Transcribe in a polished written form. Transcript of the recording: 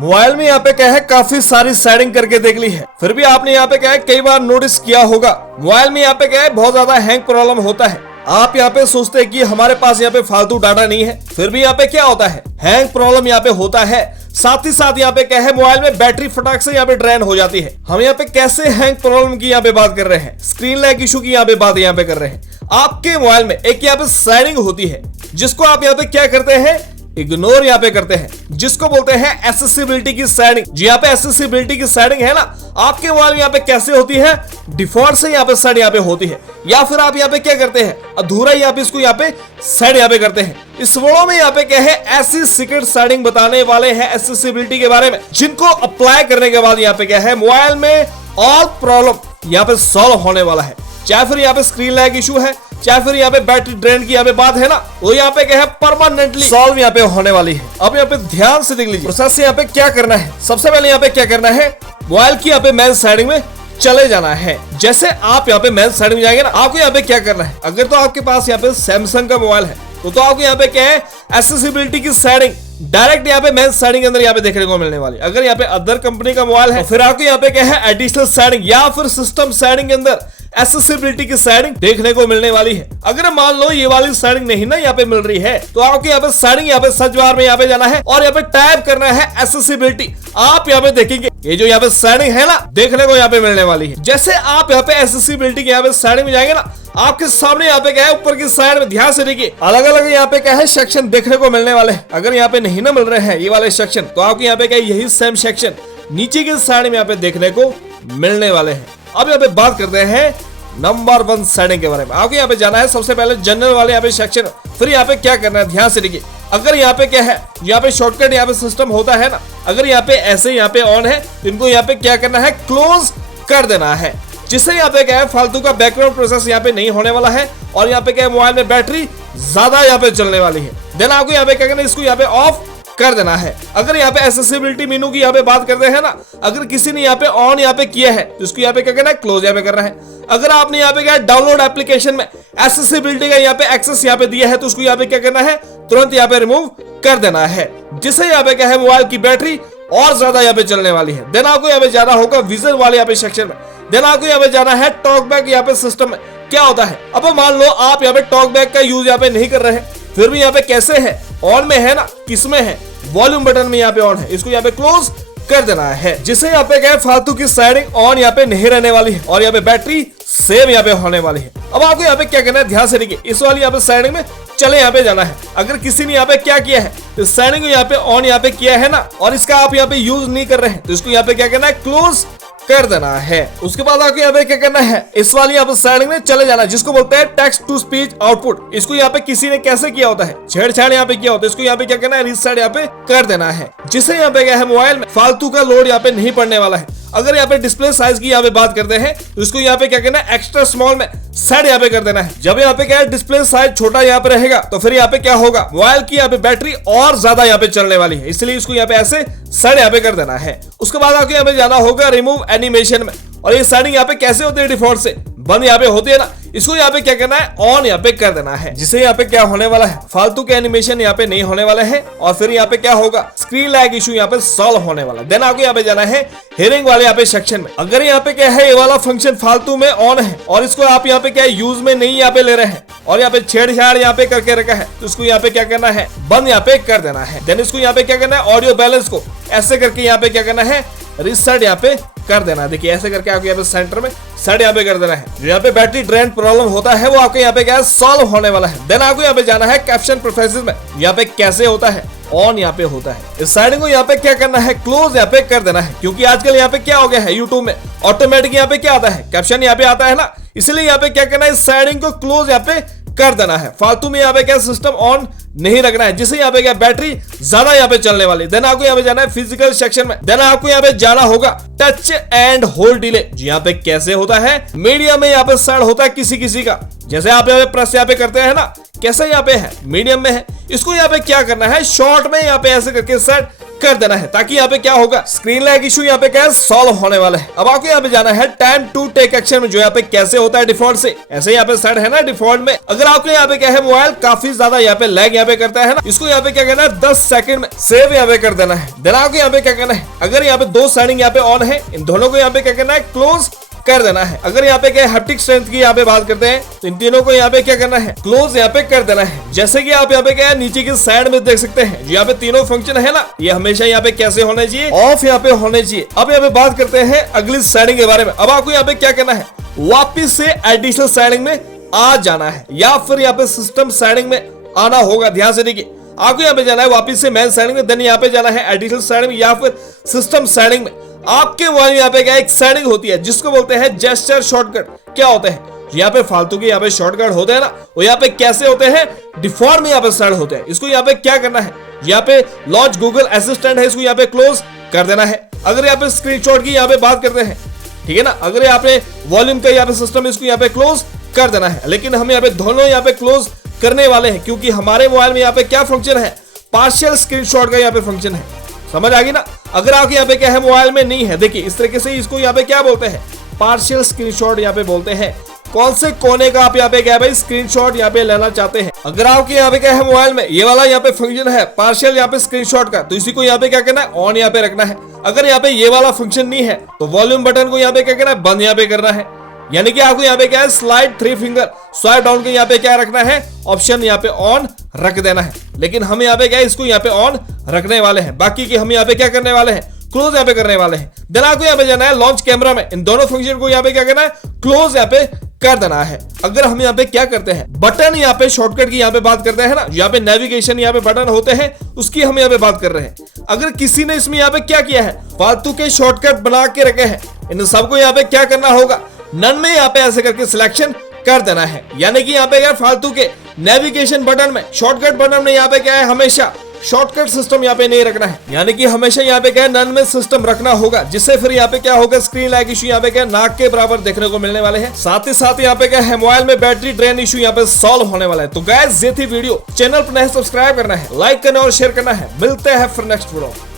Mobile में यहाँ पे क्या है काफी सारी सेटिंग करके देख ली है, फिर भी आपने यहाँ पे क्या है कई बार नोटिस किया होगा मोबाइल में यहाँ पे क्या है बहुत ज्यादा हैंग प्रॉब्लम होता है। आप यहाँ पे सोचते हैं कि हमारे पास यहाँ पे फालतू डाटा नहीं है, फिर भी यहाँ पे क्या होता है हैंग प्रॉब्लम यहाँ पे होता है। साथ ही साथ यहाँ पे क्या है मोबाइल में बैटरी फटाक से यहाँ पे ड्रेन हो जाती है। हम यहाँ पे कैसे हैंग प्रॉब्लम की यहाँ पे बात कर रहे हैं, स्क्रीन लैग इशू की यहाँ पे बात यहाँ पे कर रहे हैं। आपके मोबाइल में एक यहाँ पे सेटिंग होती है जिसको आप यहाँ पे क्या करते हैं इग्नोर यहाँ पे करते हैं, जिसको बोलते हैं एक्सेसिबिलिटी की सेटिंग। जी यहाँ पे एक्सेसिबिलिटी की सेटिंग है ना, आपके मोबाइल में यहाँ पे कैसे होती है डिफॉल्ट से यहाँ पे सेट यहाँ पे होती है, या फिर आप यहाँ पे क्या करते हैं अधूरा यहाँ पे इसको यहाँ पे सेट यहाँ पे करते हैं। इस वीडियो में यहाँ पे क्या है ऐसी सीक्रेट सेटिंग बताने वाले हैं एक्सेसिबिलिटी के बारे में, जिनको अप्लाई करने के बाद यहाँ पे क्या है मोबाइल में ऑल प्रॉब्लम यहाँ पे सॉल्व होने वाला है। चाहे फिर यहाँ पे स्क्रीन लैग इशू है, चाहे फिर यहाँ पे बैटरी ड्रेन की यहाँ पे बात है ना, वो यहाँ पे क्या है परमानेंटली सॉल्व यहाँ पे होने वाली है। अब यहाँ पे ध्यान से देख लीजिए प्रोसेस से यहाँ पे क्या करना है। सबसे पहले यहाँ पे क्या करना है मोबाइल की यहाँ पे मेन सेटिंग में चले जाना है। जैसे आप यहाँ पे मेन सेटिंग में जाएंगे ना, आपको यहाँ पे क्या करना है, अगर तो आपके पास यहाँ पे सैमसंग का मोबाइल है तो आपको यहाँ पे क्या है एक्सेसिबिलिटी की सेटिंग डायरेक्ट यहाँ पे मेन सेटिंग के अंदर यहाँ पे देखने को मिलने वाली। अगर यहाँ पे अदर कंपनी का मोबाइल है तो फिर आपको यहाँ पे क्या है एडिशनल सेटिंग या फिर सिस्टम सेटिंग के अंदर एक्सेसिबिलिटी की सेटिंग देखने को मिलने वाली है। अगर मान लो ये वाली सेटिंग नहीं ना यहाँ पे मिल रही है तो आपको यहाँ पे सेटिंग यहाँ पे सर्च बार में यहाँ पे जाना है और यहाँ पे टाइप करना है एक्सेसिबिलिटी। आप यहाँ पे देखेंगे ये जो यहाँ पे सेटिंग है ना देखने को यहाँ पे मिलने वाली है। जैसे आप यहाँ पे एक्सेसिबिलिटी के यहाँ पे सेटिंग में जाएंगे ना, आपके सामने यहाँ पे क्या है ऊपर की साइड में ध्यान से देखिए अलग अलग यहाँ पे क्या है सेक्शन देखने को मिलने वाले हैं। अगर यहाँ पे नहीं ना मिल रहे हैं ये वाले सेक्शन तो आपको यहाँ पे क्या यही सेम सेक्शन नीचे की साइड में यहाँ पे देखने को मिलने वाले हैं। अब यहाँ पे बात करते हैं नंबर 1 सेटिंग के बारे में। आपको यहाँ पे जाना है सबसे पहले जनरल वाले यहाँ पे सेक्शन, फिर यहाँ पे क्या करना है ध्यान से देखिए। अगर यहाँ पे क्या है यहाँ पे शॉर्टकट यहाँ पे सिस्टम होता है ना, अगर यहाँ पे ऐसे यहाँ पे ऑन है तो इनको यहाँ पे क्या करना है क्लोज कर देना है, जिससे यहाँ पे क्या है फालतू का बैकग्राउंड प्रोसेस यहाँ पे नहीं होने वाला है और यहाँ पे क्या है मोबाइल में बैटरी ज्यादा यहाँ पे चलने वाली है। देन आपको यहाँ पे क्या करना है इसको यहाँ पे ऑफ कर देना है। अगर यहाँ पे एक्सेसिबिलिटी मेनू की यहाँ पे बात करते हैं ना, अगर किसी ने यहाँ पे ऑन यहाँ पे किया है तो इसको यहाँ पे क्या करना है क्लोज यहाँ पे करना है। अगर आपने यहाँ पे क्या है डाउनलोड एप्लीकेशन में एक्सेसिबिलिटी का यहाँ पे एक्सेस यहाँ पे दिया है तो उसको यहाँ पे क्या करना है तुरंत यहाँ पे रिमूव कर देना है, जिससे यहाँ पे क्या है मोबाइल की बैटरी और ज्यादा यहाँ पे चलने वाली है। देन आपको यहाँ पे जाना होगा विजन वाले यहाँ पे सेक्शन में। देन आपको यहाँ पे जाना है टॉक बैक यहाँ पे सिस्टम में क्या होता है। अब मान लो आप यहाँ पे टॉक बैक का यूज यहाँ पे नहीं कर रहे हैं, फिर भी यहाँ पे कैसे है ऑन में है ना, किस में है वॉल्यूम बटन में यहाँ पे ऑन है, इसको यहाँ पे क्लोज कर देना है, जिससे यहाँ पे क्या है फालतू की सेटिंग ऑन यहाँ पे नहीं रहने वाली है और यहाँ पे बैटरी सेव यहाँ पे होने वाली है। अब आपको यहाँ पे क्या करना है ध्यान से देखिए, इस वाली यहाँ पे सेटिंग में चले यहाँ पे जाना है। अगर किसी ने यहाँ पे क्या किया है तो सेटिंग को यहाँ पे ऑन यहाँ पे किया है ना और इसका आप यहाँ पे यूज नहीं कर रहे हैं तो इसको यहाँ पे क्या करना है क्लोज कर देना है। उसके बाद आपको यहाँ पे क्या करना है इस वाली यहाँ पे सेटिंग में चले जाना है जिसको बोलते हैं टेक्स्ट टू स्पीच आउटपुट। इसको यहाँ पे किसी ने कैसे किया होता है छेड़छाड़ यहाँ पे किया होता है, इसको यहाँ पे क्या करना है रीसेट यहाँ पे कर देना है, जिससे यहाँ पे क्या है मोबाइल में फालतू का लोड यहाँ पे नहीं पड़ने वाला है। अगर यहाँ पे डिस्प्ले साइज की यहाँ पे बात करते हैं तो इसको यहाँ पे क्या करना है एक्स्ट्रा स्मॉल में सेट यहाँ पे कर देना है। जब यहाँ पे क्या है डिस्प्ले साइज छोटा यहाँ पे रहेगा तो फिर यहाँ पे क्या होगा मोबाइल की यहाँ पे बैटरी और ज्यादा यहाँ पे चलने वाली है, इसलिए इसको यहाँ पे ऐसे सेट यहाँ पे कर देना है। उसके बाद आपको यहाँ पे जाना होगा रिमूव एनिमेशन में, और ये सेटिंग यहाँ पे कैसे होती है डिफॉल्ट से बंद यहाँ पे होती है ना, इसको यहाँ पे क्या करना है ऑन यहाँ पे कर देना है, जिससे यहाँ पे क्या होने वाला है फालतू के एनिमेशन यहाँ पे नहीं होने वाले हैं और फिर यहाँ पे क्या होगा स्क्रीन लैग इशू यहाँ पे सॉल्व होने वाला। देन आपको यहाँ पे जाना है हियरिंग वाले यहाँ पे सेक्शन में। अगर यहाँ पे क्या है ये वाला फंक्शन फालतू में ऑन है और इसको आप यहाँ पे क्या यूज में नहीं यहाँ पे ले रहे हैं और यहाँ पे छेड़छाड़ यहाँ पे करके रखा है तो इसको यहाँ पे क्या करना है बंद यहाँ पे कर देना है। देन इसको यहाँ पे क्या करना है ऑडियो बैलेंस को ऐसे करके यहाँ पे क्या करना है रिसेट यहाँ पे कर देना है। देखिए ऐसे करके आपको यहाँ पे सेंटर में सेट यहाँ पे कर देना है। जो यहाँ पे बैटरी ड्रेन प्रॉब्लम होता है वो आपके यहाँ पे क्या है सॉल्व होने वाला है। देन आपको यहाँ पे जाना है कैप्शन प्रेफरेंसेस में, यहाँ पे कैसे होता है ऑन यहाँ पे होता है। इस सेटिंग को यहाँ पे क्या करना है क्लोज यहाँ पे कर देना है, क्योंकि आजकल यहाँ पे क्या हो गया है यूट्यूब में ऑटोमेटिक यहाँ पे क्या आता है कैप्शन यहाँ पे आता है ना, इसलिए यहाँ पे क्या करना है इस सेटिंग को क्लोज यहाँ पे कर देना है। फालतू में यहाँ पे क्या सिस्टम ऑन नहीं रखना है, जिससे यहाँ पे क्या बैटरी ज्यादा यहाँ पे चलने वाली। देन आपको यहाँ पे जाना है फिजिकल सेक्शन में। देन आपको यहाँ पे जाना होगा टच एंड होल्ड डिले। जी यहाँ पे कैसे होता है मीडियम में यहाँ पे सेट होता है किसी किसी का, जैसे आप यहाँ पे प्रेस यहाँ पे करते हैं ना कैसे यहाँ पे है मीडियम में है, इसको यहाँ पे क्या करना है शॉर्ट में यहाँ पे ऐसे करके सेट कर देना है, ताकि यहाँ पे क्या होगा, स्क्रीन लैग इशू यहाँ पे क्या है, सॉल्व होने वाला है। अब आपको यहाँ पे जाना है टाइम टू टेक एक्शन में, जो यहाँ पे कैसे होता है डिफॉल्ट से, ऐसे यहाँ पे सेट है ना डिफॉल्ट में। अगर आपको यहाँ पे क्या है, मोबाइल काफी ज्यादा यहाँ पे लैग यहाँ पे करता है ना, इसको यहाँ पे क्या करना है, 10 सेकंड में सेव यहाँ पे कर देना है। देन आपको यहाँ पे क्या करना है, अगर यहाँ पे 2 सेटिंग यहाँ पे ऑन है, इन दोनों को यहाँ पे क्या करना है, क्लोज कर देना है। अगर यहाँ पे क्या हैप्टिक स्ट्रेंथ की यहाँ पे बात करते हैं, तो इन तीनों को यहाँ पे क्या करना है, क्लोज यहाँ पे कर देना है। जैसे कि आप यहाँ पे क्या है, नीचे की साइड में देख सकते हैं, जो यहाँ पे तीनों फंक्शन है ना, ये हमेशा यहाँ पे कैसे होने चाहिए, ऑफ यहाँ पे होने चाहिए। अब यहाँ पे बात करते हैं अगली सेटिंग के बारे में। अब आपको यहाँ पे क्या करना है, वापिस से एडिशनल सेटिंग में आ जाना है, या फिर यहाँ पे सिस्टम सेटिंग में आना होगा। ध्यान से देखिए, आपको यहाँ पे जाना है वापिस से मेन सेटिंग में, देन यहाँ पे जाना है एडिशनल सेटिंग में या फिर सिस्टम सेटिंग में। आपके मोबाइल में यहाँ पे क्या एक सेटिंग होती है जिसको बोलते हैं जेस्चर शॉर्टकट। क्या होते हैं, यहाँ पे फालतू के यहाँ पे शॉर्टकट होते हैं ना, वो यहाँ पे कैसे होते हैं, डिफॉल्ट में यहाँ पे सेट होते हैं। इसको यहाँ पे क्या करना है, यहाँ पे लॉन्च गूगल असिस्टेंट है, इसको यहाँ पे क्लोज कर देना है। अगर यहाँ पे स्क्रीनशॉट की यहाँ पे बात करते हैं, ठीक है ना, अगर यहाँ पे वॉल्यूम का यहाँ पे सिस्टम, इसको यहाँ पे क्लोज कर देना है। लेकिन हम यहाँ पे दोनों यहाँ पे क्लोज करने वाले हैं, क्योंकि हमारे मोबाइल में यहाँ पे क्या फंक्शन है, पार्शियल स्क्रीनशॉट का यहाँ पे फंक्शन है। समझ आ गई ना। अगर आपके यहाँ पे क्या है, मोबाइल में नहीं है, देखिए इस तरीके से इसको यहाँ पे क्या बोलते हैं, पार्शियल स्क्रीनशॉट यहाँ पे बोलते हैं। कौन से कोने का आप यहाँ पे क्या है भाई, स्क्रीनशॉट यहाँ पे लेना चाहते हैं। अगर आपके यहाँ पे क्या है, मोबाइल में ये वाला यहाँ पे फंक्शन है पार्शियल यहाँ पे स्क्रीनशॉट का, तो इसी को यहाँ पे क्या करना है, ऑन यहाँ पे रखना है। अगर यहाँ पे ये वाला फंक्शन नहीं है, तो वॉल्यूम बटन को यहाँ पे क्या करना है, बंद यहाँ पे करना है। यानी कि आपको यहाँ पे क्या है, स्लाइड 3 फिंगर स्वाइप डाउन के यहाँ पे क्या रखना है, ऑप्शन यहाँ पे ऑन रख देना है। लेकिन हम यहाँ पे क्या है, इसको यहाँ पे ऑन रखने वाले हैं, बाकी की हम यहाँ पे क्या करने वाले हैं, क्लोज यहाँ पे करने वाले हैं। देन आपको यहाँ पे जाना है लॉन्च कैमरा में, इन दोनों फंक्शन को यहाँ पे क्या करना है, क्लोज यहाँ पे कर देना है। अगर हम यहाँ पे क्या करते हैं, बटन यहाँ पे शॉर्टकट की यहाँ पे बात करते हैं ना, यहाँ पे नेविगेशन यहाँ पे बटन होते हैं, उसकी हम यहाँ पे बात कर रहे हैं। अगर किसी ने इसमें यहाँ पे क्या किया है, फालतू के शॉर्टकट बना के रखे हैं, इन सबको यहाँ पे क्या करना होगा, नन में यहाँ पे ऐसे करके सिलेक्शन कर देना है। यानी कि यहाँ पे क्या फालतू के नेविगेशन बटन में, शॉर्टकट बटन में यहाँ पे क्या है, हमेशा शॉर्टकट सिस्टम यहाँ पे नहीं रखना है। यानी कि हमेशा यहाँ पे क्या है, नन में सिस्टम रखना होगा, जिससे फिर यहाँ पे क्या होगा, स्क्रीन लैग इशू यहाँ पे क्या नाक के बराबर देखने को मिलने वाले हैं। साथ ही साथ यहाँ पे क्या है, मोबाइल में बैटरी ड्रेन इशू यहाँ पे सॉल्व होने वाला है। तो गाइस ये थी वीडियो, चैनल पर नए सब्सक्राइब करना है, लाइक करना और शेयर करना है। मिलते हैं फिर नेक्स्ट वीडियो।